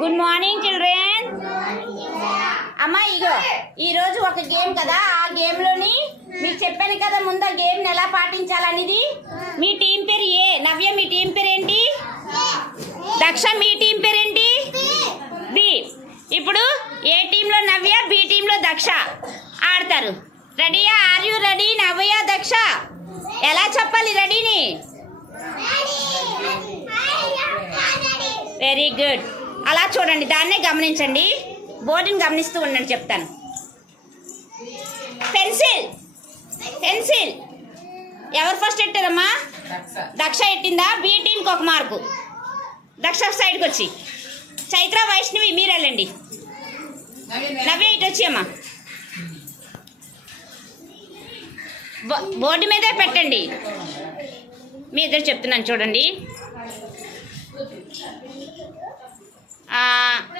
Good morning children. అమ్మా ఇగో ఈరోజు ఒక గేమ్ కదా, ఆ గేమ్లోని మీకు చెప్పాను కదా ముందు ఆ గేమ్ని ఎలా పాటించాలనేది. మీ టీం పేరు ఏ? నవ్య మీ టీం పేరు ఏంటి? దక్ష మీ టీం పేరు ఏంటి? బి. ఇప్పుడు ఏ టీంలో నవ్య, బి టీంలో దక్ష ఆడతారు. రెడీయా? Are you ready? Navya Daksha ఎలా చెప్పాలి రెడీని? Very good. అలా చూడండి, దాన్నే గమనించండి, బోర్డుని గమనిస్తూ ఉండండి. చెప్తాను. పెన్సిల్ పెన్సిల్ ఎవరు ఫస్ట్ ఎట్టారమ్మా? దక్ష ఎట్టిందా? బి టీంకి ఒక మార్కు. దక్ష సైడ్కి వచ్చి, చైత్ర వైష్ణవి మీరు వెళ్ళండి. నవ్య ఇటు వచ్చి అమ్మా, బోర్డు మీదే పెట్టండి. మీ ఇద్దరు చెప్తున్నాను చూడండి.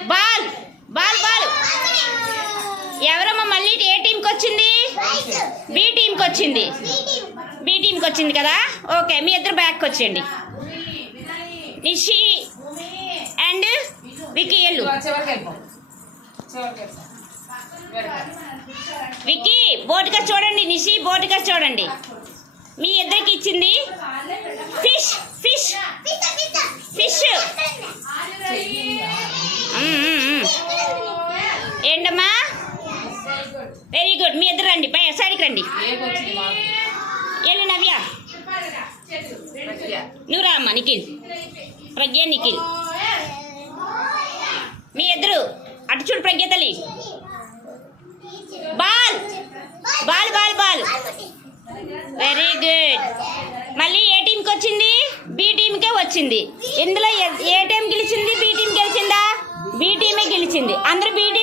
బాల్ బాల్ బాల్ ఎవరమ్మా? మళ్ళీ ఏ టీంకి వచ్చింది? బి టీంకి వచ్చింది. బి టీంకి వచ్చింది కదా, ఓకే. మీ ఇద్దరు బ్యాక్కి వచ్చేయండి. నిషి అండ్ వికీ ఎల్లు. వికీ బోటుగా చూడండి, నిషి బోటుగా చూడండి. మీ ఇద్దరికి ఇచ్చింది ఫిష్ ఫిష్ ఫిష్. ఏంటమ్మా? Very good. మీ ఇద్దరు రండి, సైడ్కి రండి. వెళ్ళు నవ్య, నువ్వు రా అమ్మా. నిఖిల్, ప్రజ్ఞ, నిఖిల్ మీ ఇద్దరు అటు చూడు. ప్రజ్ఞ తల్లి, ball ball ball ball. Very good. మళ్ళీ ఏ టీంకి వచ్చింది? బి టీంకే వచ్చింది. ఇందులో ఏ టీం గెలిచింది? బి టీం గెలిచిందా? బి టీమే గెలిచింది. అందరూ బి టీం